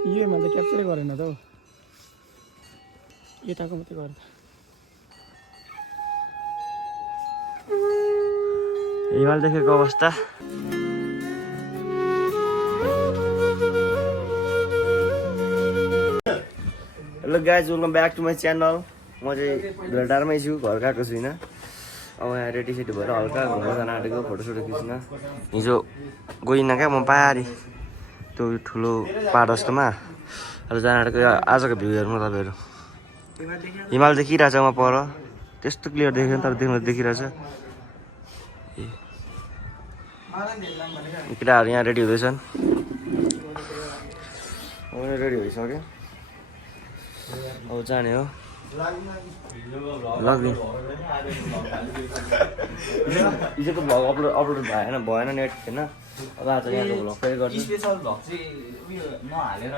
यो मैले त क्याप्चरै गरेन त हौ यताको मात्रै गर्दा हिमाल देखेको अवस्था hello guys welcome back to my channel म चाहिँ भेलटारमै छु घर गएको छुइनँ अब यहाँ रेडीसेडी भएर हल्का घुम्न जान आँटेको फोटोसोटो खिच्न हिजो गइनँ क्या म पारी त्यो ठुलो पहाड जस्तोमा अहिले जान आँटेको आजको भ्यू हेर्नु तपाईँहरू हिमाल देखिरहेछ म पर त्यस्तो क्लियर देखेन तर देख्नु देखिरहेछ केटाहरू यहाँ रेडी हुँदैछन् रेडी भइसक्यो अब जाने हो लगिन हिजोको भ्लग अपलोड भएन नेट थिएन अब आज यहाँको भ्लग फेरि गर्छु स्पेशल भ्लग चाहिँ उयो नहालेर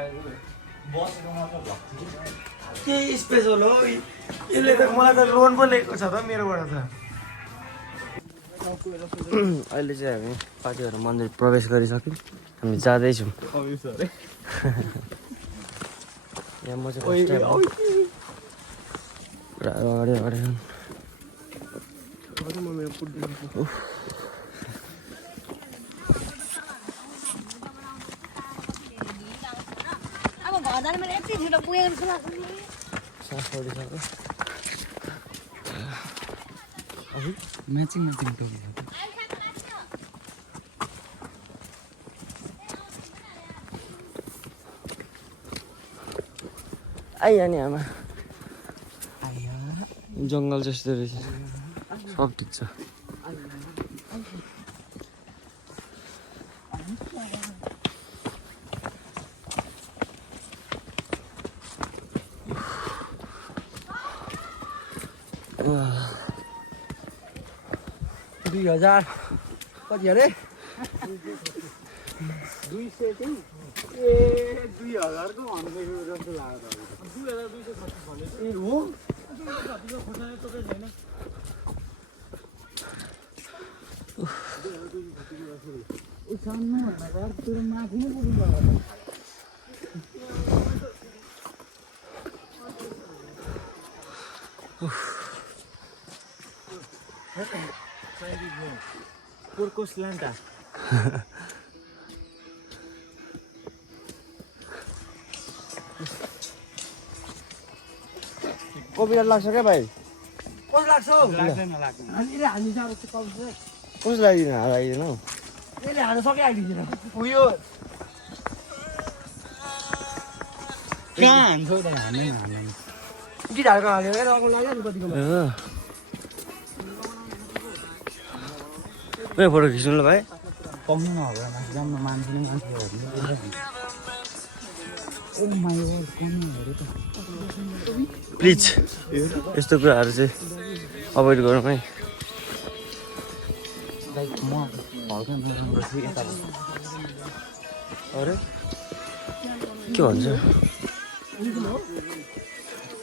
बसेको मात्र भ्लग के स्पेशल हो यसले त मलाई त लोन पो लिएको छ त मेरोबाट त अहिले चाहिँ हामी पार्टीहरू मन्दिर प्रवेश गरिसक्यौँ हामी जाँदैछौँ यहाँ म चाहिँ फर्स्ट टाइम अगाडि अगाडि म्याचिङ टोपी आइया नि आमा जङ्गल जस्तो रहेछ सब ठिक छ दुई हजार कति अरे 200 चाहिँ ए 2000 को भन्दै जस्तो लाग्यो 2236 ए हो सानो भन्दा तर माथि नै पुग्नु पर्यो पोर्को स्लान्टा कपिराइट लाग्छ क्या भाइ कति लाग्छ हौ लाग्दैन यसले हान्नु चाहिँ अब कति कसो लगाइदिनु लगाइदिनु हौ यसले हान्न सक्यो आइदिँदैन उयो कहाँ हान्छौ त हान्दैन गिटारको हालेर रङ लाग्यो नि कतिको ए फोटो खिच्नु ल भाइ पाउनु नहोला जम्मा मान्छे मान्छे ओ माय गॉड कोनीहरु त प्लिज यस्तो कुराहरू चाहिँ अभोइड गरौँ है लाइक म हल्का गर्छु यता अरे के भन्छ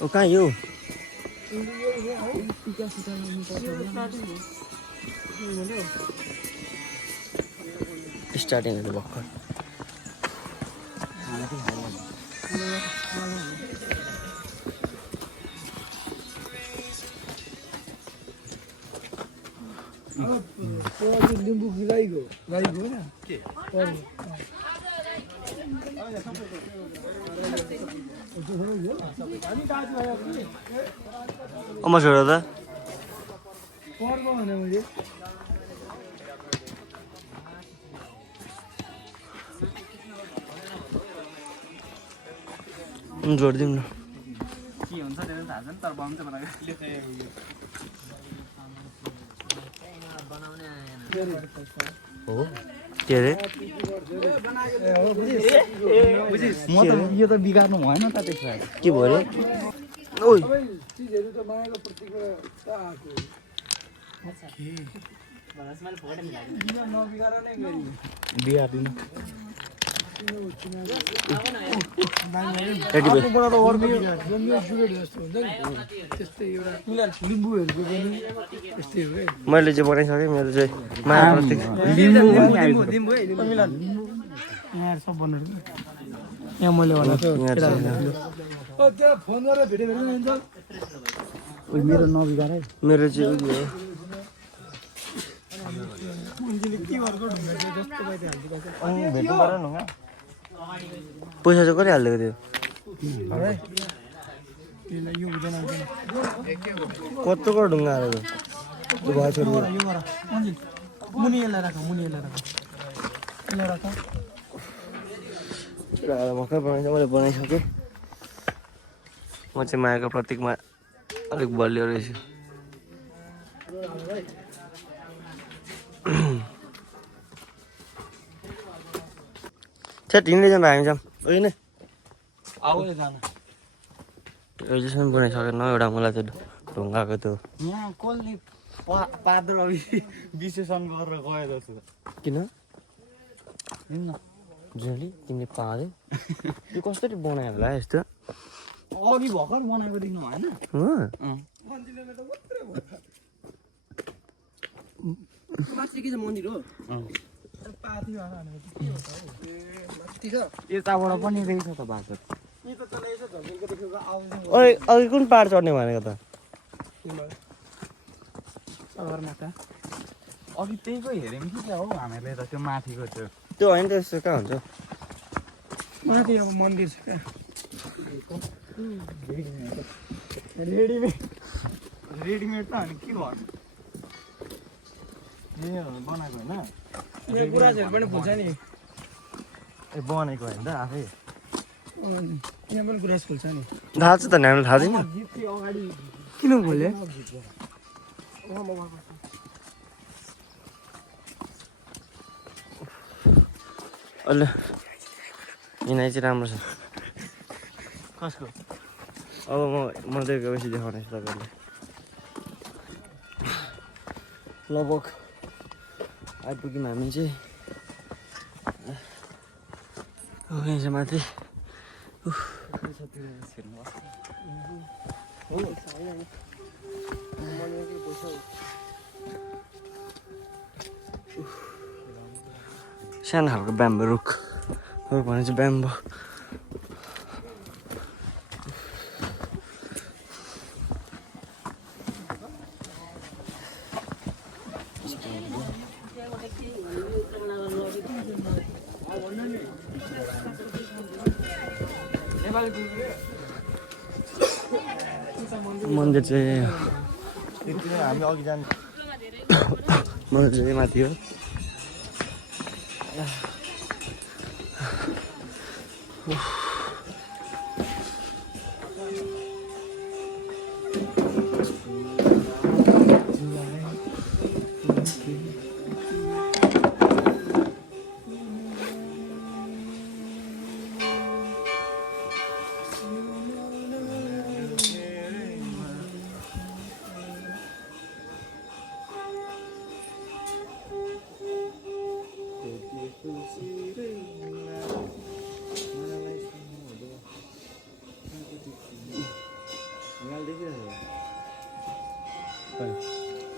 ओ कहाँ यो स्टार्टिङ हुँदै भर्खर लिम्बू गाईको होइन म छोड त मैले जोडिदिउँ न के हुन्छ त्यो थाहा छैन तर बनाउँछ मलाई हो के अरे म त यो त बिगार्नु भएन त त्यसलाई के भयो अरे ओइ चिजहरू त मायाको प्रतिको आएको नबिगार नै गरी बिगार्दिनु रेडी भयो लिम्बूहरूको पनि यस्तै हो मैले चाहिँ बनाइसकेँ मेरो चाहिँ माया प्रतीक लिम्बू यहाँ सब बनाएर यहाँ मैले भनेको थियो यहाँ छैन। त्यो फोन गरेर भिडियो भेट्नु मेरो नबिगार है मेरो चाहिँ उयो हो मान्छेले के गरेको ढुङ्गा चाहिँ जस्तो पाइदियो हालिदिएको भेट्नु पऱ्यो ढुङ्गा पैसा चाहिँ कति हालिदिएको थियो है त्यसलाई यो हुँदैन कत्रोको ढुङ्गा हालेको त्यो भयो छोड्नु यो गर मान्छे मुनि यसलाई राख मुनि यसलाई राख यसलाई राख भर्खर बनाइछ मैले बनाइसकेँ म चाहिँ मायाको प्रतीकमा अलिक बलियो रहेछु छ्याट हिँड्दै जाँदा हामी जाऊँ होइन आउले जान अहिलेसम्म बनाइसकेन एउटा मलाई त्यो ढुङ्गाको त्यो यहाँ कसले पादर विशेषण गरेर गयो जस्तो किन हिँड्न जुली तिमीले पाँदै त्यो कसरी बनायो होला यस्तो अघि भर्खर बनाएको देख्नु भएन यताबाट पनि रहेछ त बाटो अघि कुन पाहाड चढ्ने भनेको त अघि त्यही पो हेऱ्यौँ कि क्या हौ हामीहरूले त त्यो माथिको त्यो त्यो होइन त्यस्तो कहाँ हुन्छ माथि अब मन्दिर छ क्या रेडिमेड रेडिमेड त अनि के भयो ए बनाएको होइन यो गुराजहरू पनि फुल्छ नि ए बनेको होइन त आफै यहाँ पनि गुराज फुल्छ नि थाहा छ त नि हामीलाई थाहा छैन किन खोले अहिले यिनीहरू चाहिँ राम्रो छ कसको अब म गएपछि देखाउने छु तपाईँहरूले लगभग आइपुग्यौँ हामी चाहिँ यहाँ चाहिँ माथि सानो खालको ब्याम्बो रुख भने चाहिँ ब्याम्बो मन्दिर चाहिँ हामी अघि जानु मन्दिर चाहिँ माथि हो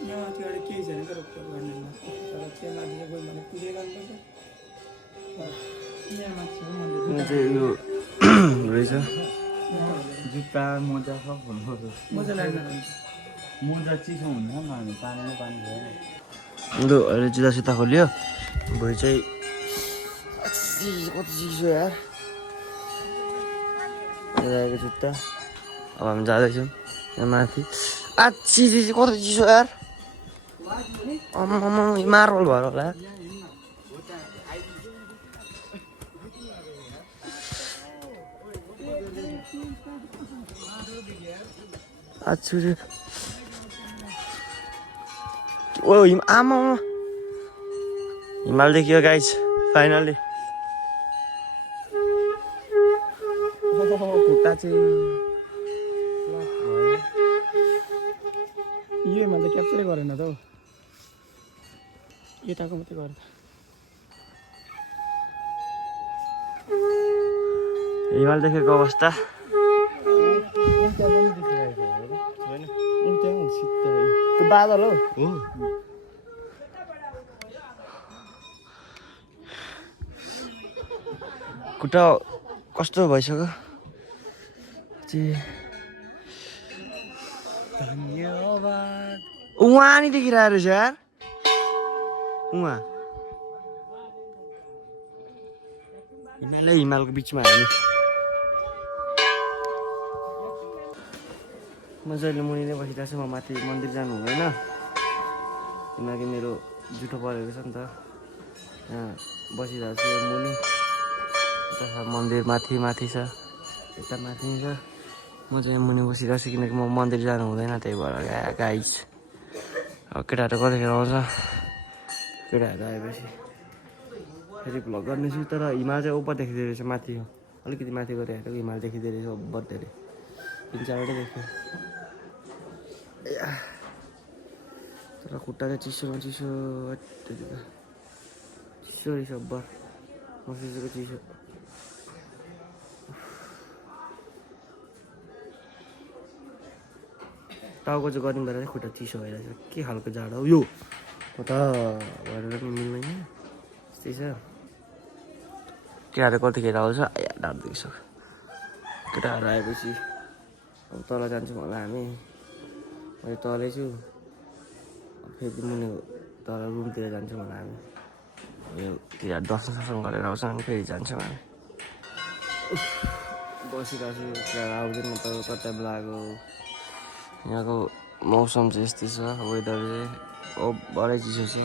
यहाँ त्यो अगाडि केही छैन क्या रोकटोक गर्ने तर त्यहाँ माथि चाहिँ गयो भने पुगेर जानुपर्छ यहाँ माथि छ मन्दिर यहाँ चाहिँ यो रहेछ जुत्ता मोजा सब भन्नु मजा लाग्दैन मोजा चिसो हुन्छ नि अनि पानी पानी भयो लु अहिले जुत्ता सुत्ता खोल्यो भोलि चाहिँ कति चिसो यार आएको जुत्ता अब हामी जाँदैछौँ यहाँ माथि आच्छी कति चिसो यार मार्बल भएर होला आच्छु ओ आमा हिमाल देखियो गाइस फाइनली खुट्टा चाहिँ यो मैले त क्याप्चरै गरेन त हौ यताको मात्रै गरेँ हिमाल देखेको अवस्था त्यो बादल हो खुट्टा कस्तो भइसक्यो धन्यवाद। उहाँ नि देखिरहेको रहेछ यार उहाँ हिमालको बिचमा हामी मजाले मुनि नै बसिरहेको छु म माथि मन्दिर जानु हुँदैन किनकि मेरो जुठो परेको छ नि त यहाँ बसिरहेको छु मुनि यता छ मन्दिर माथि छ यता माथि छ म चाहिँ यहाँ मुनि बसिरहेको छु किनकि म मन्दिर जानु हुँदैन त्यही भएर गाइस अब केटाहरू कतिखेर आउँछ केटाहरू आएपछि फेरि भ्लग गर्नेछु तर हिमाल चाहिँ ओपर देखिँदो रहेछ माथि अलिकति माथि गएर हेरेको हिमाल देखिँदो रहेछ ओपर धेरै 3-4वटा देख्यो तर खुट्टा चाहिँ चिसो रहेछ ओपर मसिसको चिसो टाउको चाहिँ गरिँदो रहेछ खुट्टा चिसो भइरहेछ के खालको जाडो हो यो त भएर पनि मिल्दैन त्यस्तै छ केटाहरू कतिखेर आउँछ डाँड दुखिसक्यो केटाहरू आएपछि अब तल जान्छौँ होला हामी अहिले तलै छु फेरि मुनि तल रुमतिर जान्छौँ होला हामी यो केटाहरू दर्शन गरेर आउँछ अनि फेरि जान्छौँ हामी बसिरहेको छु केटाहरू आउँदैन त कता लाग्यो यहाँको मौसम चाहिँ यस्तै छ वेदर चाहिँ बडै चिसो छ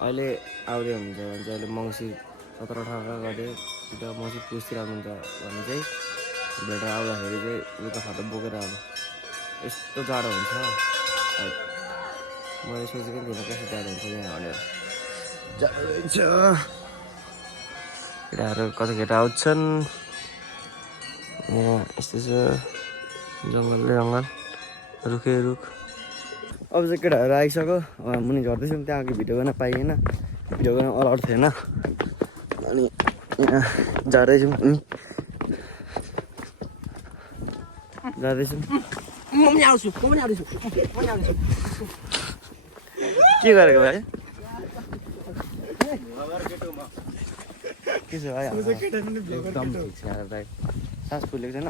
अहिले आउँदै हुन्छ भने चाहिँ अहिले मङ्सिर 17-18 गते कि मङ्सिर पुसतिर आउनुहुन्छ भने चाहिँ भेटेर आउँदाखेरि चाहिँ लुगाफाटा बोकेर आउनु यस्तो जाडो हुन्छ मैले सोचेको थिइनँ कस्तो जाडो हुन्छ यहाँ भनेर जाडो हुन्छ केटाहरू कतिखेर आउँछन् यहाँ यस्तो छ जङ्गल रुखै रुख अब चाहिँ केटाहरू आइसक्यो मुनि झर्दैछौँ त्यहाँ अघि भिडियो गर्न पाइएन भिडियो गर्न अलाउड थिएन अनि यहाँ जाँदैछौँ अनि जाँदैछौँ के गरेको भाइ के छ भाइ एकदम ठिक छ भाइ सास फुलेको छैन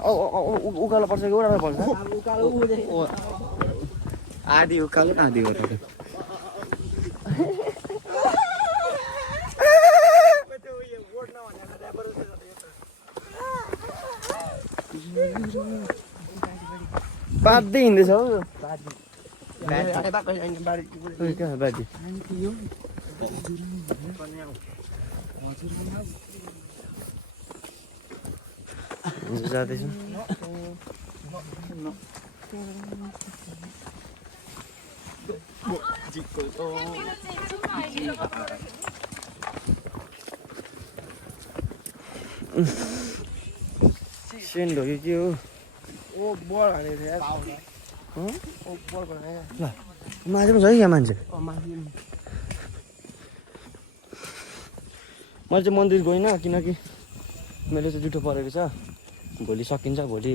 उकालो पर्छ कि ओह्रालो पर्छ आधी उकालो आधी ओह्रालो बाँध्दै हिँड्दैछ हौ कहाँ बाजी जाँदैछौँ सेन्ड हो कि के हो ल मान्छे पनि छ है यहाँ मान्छे मैले चाहिँ मन्दिर गइनँ किनकि मैले चाहिँ जुठो परेको छ भोलि सकिन्छ भोलि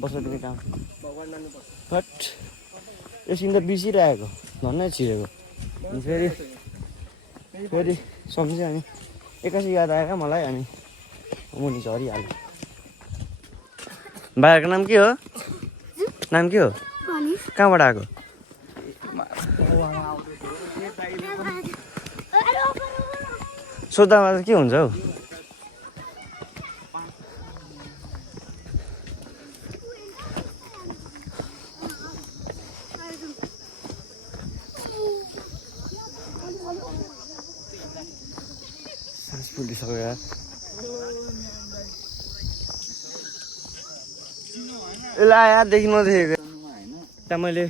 बस्ने काम बट एकछिन त बिर्सिरहेको धन्नै छिरेको फेरि सम्झ्यो अनि एक्कासी याद आएर मलाई अनि मुनि झरिहाल्यो भाइहरूको नाम के हो नाम के हो कहाँबाट आएको सोद्धामा त के हुन्छ हौ सास फुलिसक्यो यार यसलाई यहाँदेखि नदेखेको त्यहाँ मैले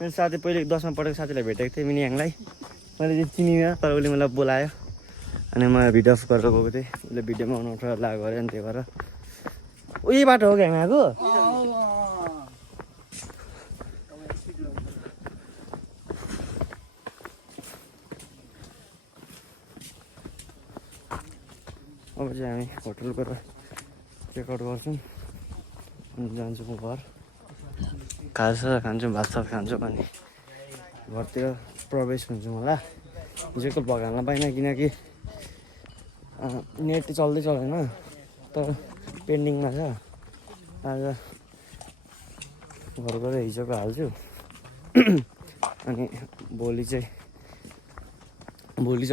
मेरो साथी पहिले 10मा पढेको साथीलाई भेटेको थिएँ मिनियाङलाई मैले चाहिँ चिनिनँ तर उसले मलाई बोलायो अनि म भिडियो अफ गरेर गएको थिएँ उसले भिडियोमा उठाउनु लाग्यो अरे अनि त्यही भएर उही बाटो हो क्या हामी आएको अब चाहिँ हामी होटल गएर चेकआउट गर्छौँ अनि जान्छु म घर खाजा खान्छौँ भात सात खान्छौँ अनि घरतिर प्रवेश हुन्छौँ होला हिजोको भ्लग हाल्न पाइनँ किनकि नेट चल्दै चलेन तर पेन्डिङमा छ आज घर गएर हिजोको हाल्छु अनि भोलि चाहिँ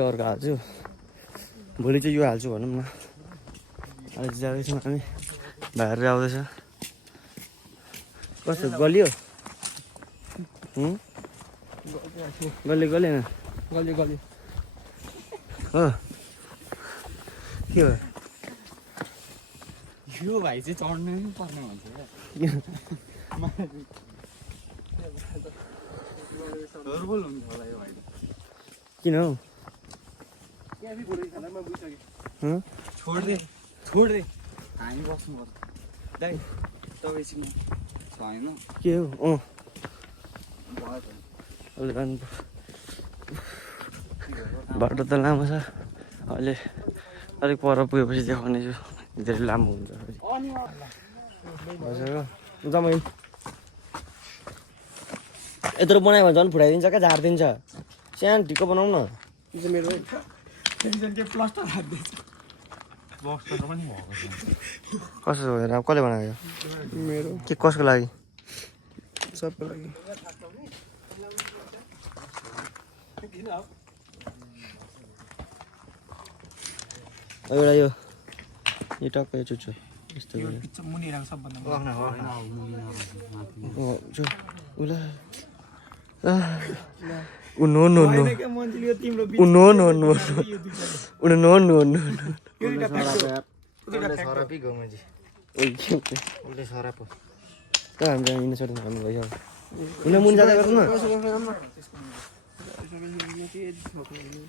अर्को हाल्छु भोलि चाहिँ यो हाल्छु भनौँ न अहिले जाँदैछौँ हामी भाइहरू आउँदैछ कस्तो गलियो गलेन गल्यो हो के हो यो भाइ चाहिँ चढ्नु नै पर्ने भन्छ नर्मल हुन्छ होला यो भाइ किन हौ छोड दे हामी बस्नु पर्छ दाइ तपाईँसँग छैन के हो भयो त बाटो त लामो छ अहिले अलिक पर पुगेपछि देखाउने छु धेरै लामो हुन्छ जम्मै यत्रो बनायो भने झन् फुटाइदिन्छ क्या झारिदिन्छ सानो ढिक्को बनाऊ न मेरो प्लास्टर हाल्दैछ बस्टर पनि भएको छ कसो भएर अब कसले बनायो मेरो के कसको लागि सबको लागि एउटा यो टक्क यो चुच्चो यस्तो मुनि राख्छ सबभन्दा मुनि जाँदा गर्नु न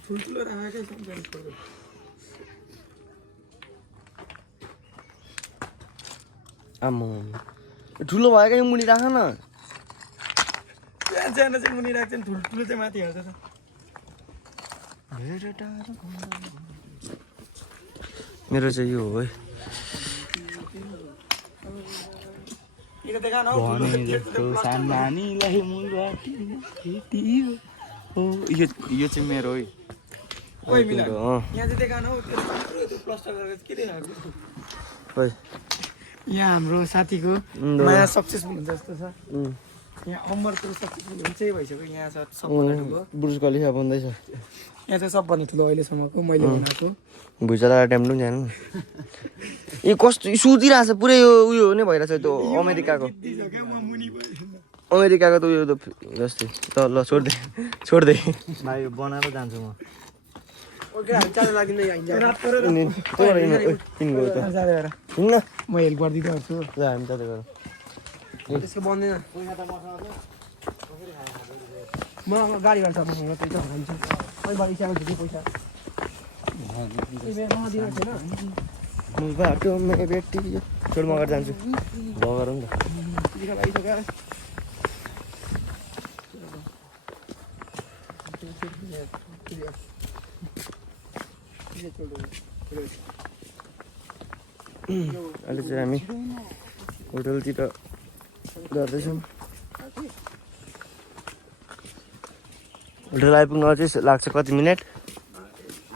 ठुल्ठुलो राखेको आम्मा ठुलो भएको यो मुनि राख न सानो चाहिँ मुनि राख्छन् ठुल्ठुलो चाहिँ माथि हेर्छ मेरो चाहिँ यो हो है भने जस्तो सानानीलाई मुलाटी हो यो चाहिँ मेरो है ओइ मिला यहाँ चाहिँ देखान हौ त्यो प्लास्टर गरेर के देखाएको खोइ यहाँ हाम्रो साथीको नयाँ सक्सेसफुल हुन्छ जस्तो छ यहाँ अमरको सक्सेसफुल हुन्छै भइसक्यो यहाँ छ सबभन्दा ठुलो बुर्ज खलिफा बन्दैछ यहाँ चाहिँ सबभन्दा ठुलो अहिलेसम्मको मैले बनाएको भुइँचालो टाइमले पनि जानु यो कस्तो सुतिरहेको छ पुरै यो उयो नै भइरहेछ त्यो अमेरिकाको त उयो जस्तै त ल छोड्दै भाइ बनाएर जान्छु म म हेल्प गरिदिँदै गर्छु हामी जाँदै गरौँ त्यसको बन्दैन म गाडी गर्छ मसँग त्यही त खान्छु खै बढी स्याहार छुट्टी पैसा बाटोमा बेटी छोड म गरेर जान्छु भयो गरौँ न अहिले चाहिँ हामी होटलतिर जाँदैछौँ होटल आइपुग्न चाहिँ लाग्छ कति मिनट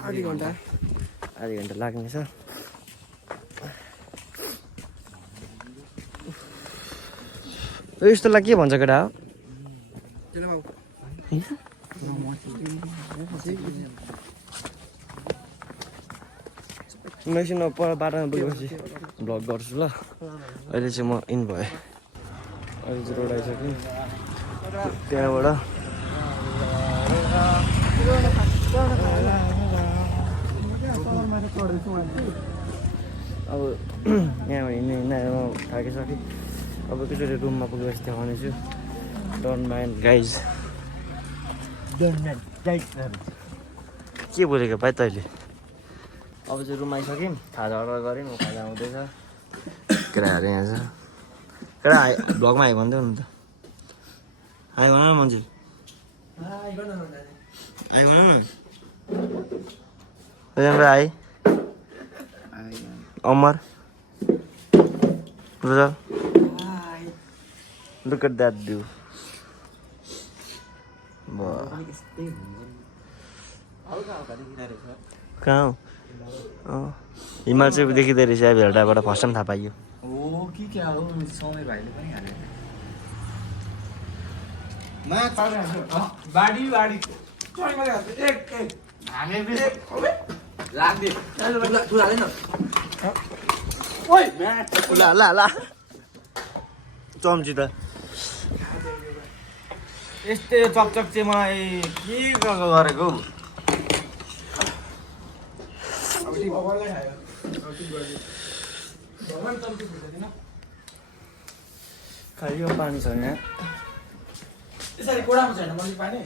आधी घन्टा लाग्नेछ यस्तोलाई के भन्छ केटा हो म एकछिन पर बाटोमा पुगेपछि भ्लग गर्छु ल अहिले चाहिँ म इन भएँ अहिले चाहिँ रोड आइसक्यो त्यहाँबाट अब यहाँबाट हिँड्ने थाकिसकेँ अब एकैचोटि रुममा पुगेपछि देखाउनेछु डोन्ट माइन्ड गाइज के बोलेको भाइ तैँले अब चाहिँ रुम आइसक्यौँ खाजा अर्डर गऱ्यौँ खाजा आउँदैछ केटाहरू यहाँ छ केटा भ्लगमा आयो भन्दै हुनु त आयो भन न मान्छे आयो भन न आइ अमर रुजल look at that view कहाँ हो हिमाल चाहिँ देखिँदो रहेछ भेलडाबाट फर्स्ट टाइम थाहा पाइयो हो कि क्या हो समय भाइले पनि हाले बाडी बाडी एक हामी लाग्दै तु हालेन ओइ ल चम्ची त यस्तै चकचक चाहिँ मलाई के गरेको भगवानलाई खायो भगवान चम्ची फुट्दैन खायो पानी छ यहाँ यसरी कोडामा छैन मैले पानी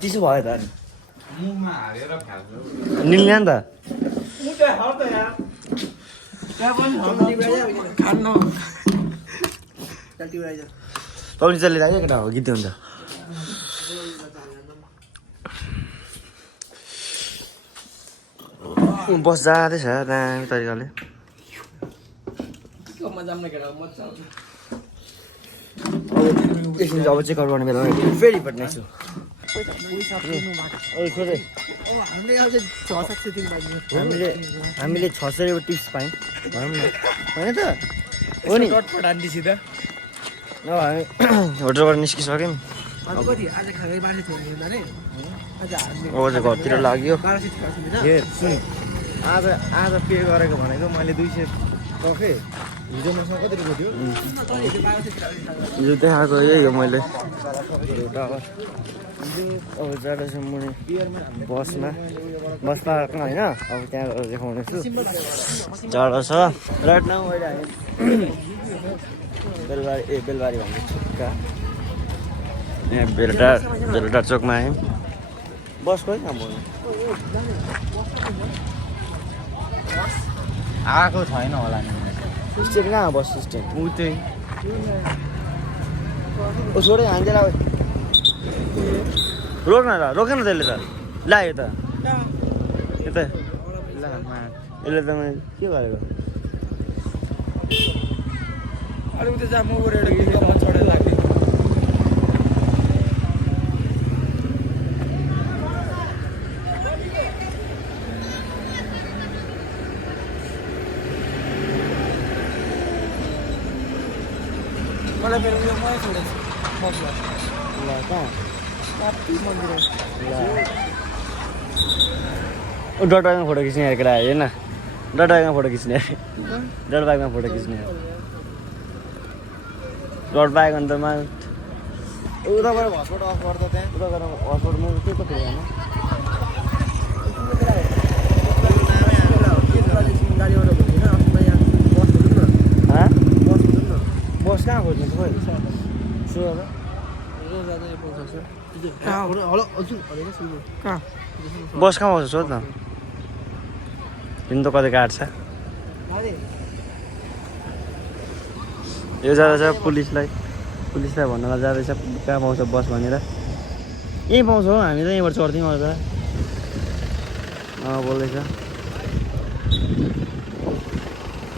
चिसो भयो त अनि मुखमा हालेर खाल्छु निल्ने नि त पौडी चल्ली लाग्यो केटा हो गीत हुन्छ बस जाँदैछ दामी तरिकाले एकछिन अब चेकआउट गर्ने बेला फेरि पट्नेछु हामीले 600 रुपियाँ टिप्स पायौँ भनौँ न होइन त हो नि हामी होटलबाट निस्किसक्यौँ अब चाहिँ घरतिर लाग्यो ए सुन आज पे गरेको भनेको मैले 200 पखेँ हिजो मसँग कति रुपियाँ थियो हिजो देखाएको यही हो मैले अब जाँदैछु मुनि बसमा बस पाएको होइन अब त्यहाँ गएर देखाउने छु जाडो छ राइट नाउ अहिले हामी बेलबारी भन्ने ठिक्का यहाँ बेलटार चोकमा आयौँ बस खोइ कहाँ बोल्नु आएको छैन होला नि स्ट्यान्ड कहाँ बस स्ट्यान्ड ऊ चाहिँ छोडै हान्दै ला रोक्न त रोकेन त्यसले त लाग्यो त यता यसले त मैले के गरेको अलिकति जहाँ म गएर छोडेर लाग्ने मलाई फेरि उयो मै छोडेको बसलाई ल कहाँ डटबागमा फोटो खिच्ने हेरेर केटा हेर्न डटबागमा फोटो खिच्ने डटबागमा फोटो खिच्ने डटबाग अन्त मा उताबाट हस्पिटल अफ गर्दा त्यहाँ उता गएर हस्पिटलमा के त पुग्दैन बस कहाँ खोज्नु खोइ बस कहाँ आउँछ सोध न हिँड्नु त कतै काट्छ यो जाँदैछ पुलिसलाई भन्नलाई जाँदैछ कहाँ पाउँछ बस भनेर यहीँ पाउँछ हो हामी त यहीँबाट चढ्थ्यौँ अझ बोल्दैछ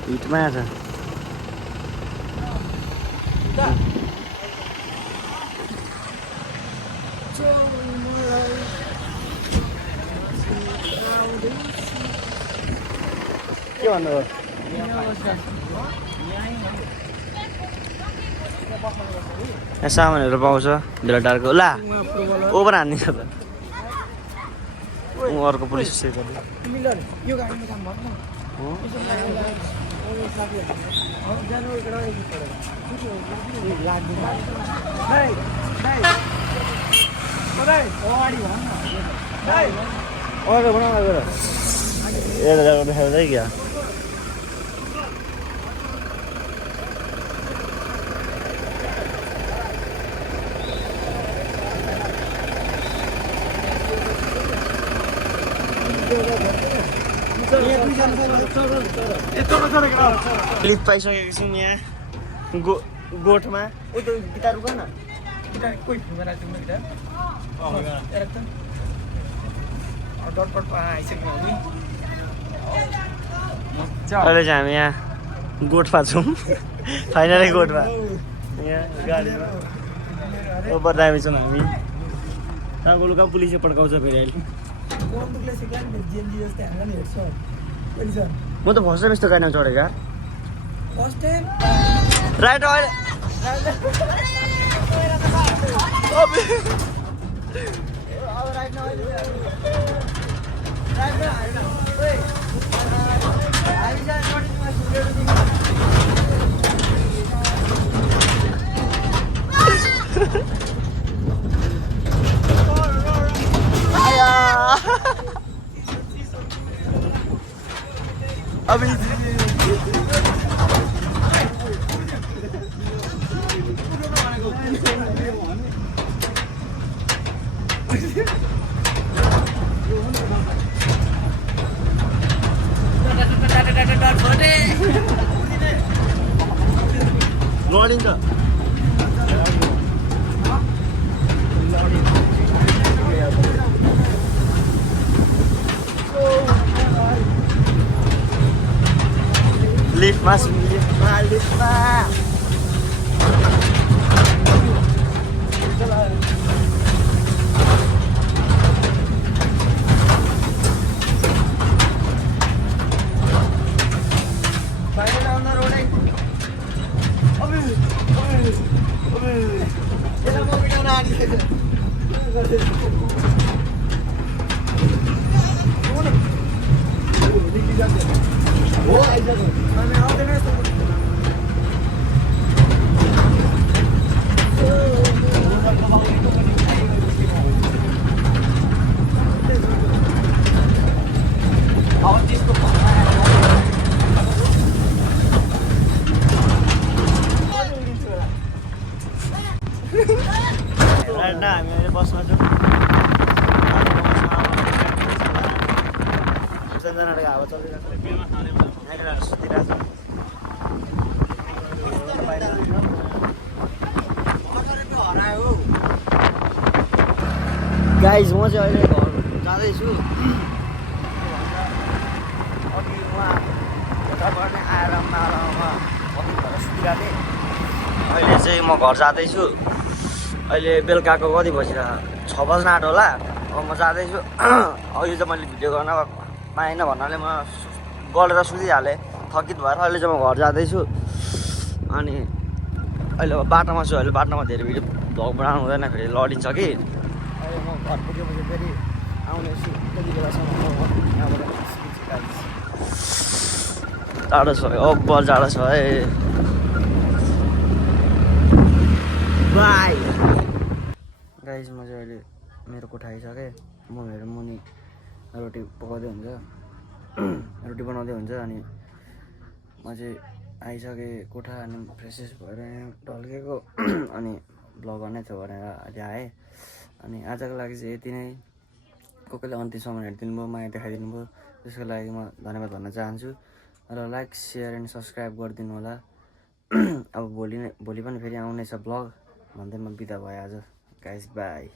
हिटमा छ के भन्नु यहाँ सामानहरू पाउँछ भेलाटारको ला ओभर हानिदिन्छ त अर्को पुलिस स्टेसन यो गाडीमा काम भएन अर्को बनाउनु गएर एउटा जग्गा देखाउँदै क्या क्लिप पाइसकेको छौँ यहाँ गोठमा ऊ त गिटार उगा न गिटार कोही फिल्ममा राख्छौँ गिटार डटपट आइसक्यो हामी अहिले चाहिँ हामी यहाँ गोठमा छौँ फाइनली गोठमा यहाँ गाडीमा ओभर दामी छौँ हामी टाङ्गो लुका पुलिसले पड्काउँछ फेरि अहिले बन्दुकले सिक्ला नि जेएनजी जस्तै हामीलाई नि हेर्छ कति छ म त फर्स्ट टाइम यस्तो गाडीमा चढेको यार फर्स्ट टाइम राइट अहिले अभी लडिन्छ लिफ्टमा हामी अहिले बसमा छौँ सबजनाको हावा चलिरहेको छ सुतिरहेको गाइज म चाहिँ अहिले घर जाँदैछु अघि उहाँ उताबाट नै आएर मालामा अघि भएर सुतिरहेको थिएँ अहिले चाहिँ म घर जाँदैछु अहिले बेलुकाको कति बजिरहेको 6 बज्न आँट्यो होला अब म जाँदैछु अघि चाहिँ मैले भिडियो गर्न पाएन भन्नाले म गरेर सुतिहालेँ थकित भएर अहिले चाहिँ म घर जाँदैछु अनि अहिले अब बाटोमा छु अहिले बाटोमा धेरै भिडियो भ्लग बनाउनु हुँदैन फेरि लडिन्छ कि अहिले म घर पुगेपछि फेरि आउनेछु त्यति बेलासम्म टाढो छ अब्बर जाडो छ है बाई गाइज म चाहिँ अहिले मेरो कोठा आइसकेँ म मेरो मुनि रोटी पकाउँदै हुन्छ रोटी बनाउँदै हुन्छ अनि म चाहिँ आइसकेँ कोठा अनि फ्रेसेस भएर ढल्केको अनि भ्लग गर्नै थियो भनेर अहिले आएँ अनि आजको लागि चाहिँ यति नै कसैले अन्तिमसम्म हेरिदिनु भयो माया देखाइदिनु भयो त्यसको लागि म धन्यवाद भन्न चाहन्छु र लाइक सेयर एन्ड सब्सक्राइब गरिदिनु होला अब भोलि पनि फेरि आउनेछ भ्लग भन्दै म बिदा भएँ आज गाइस बाई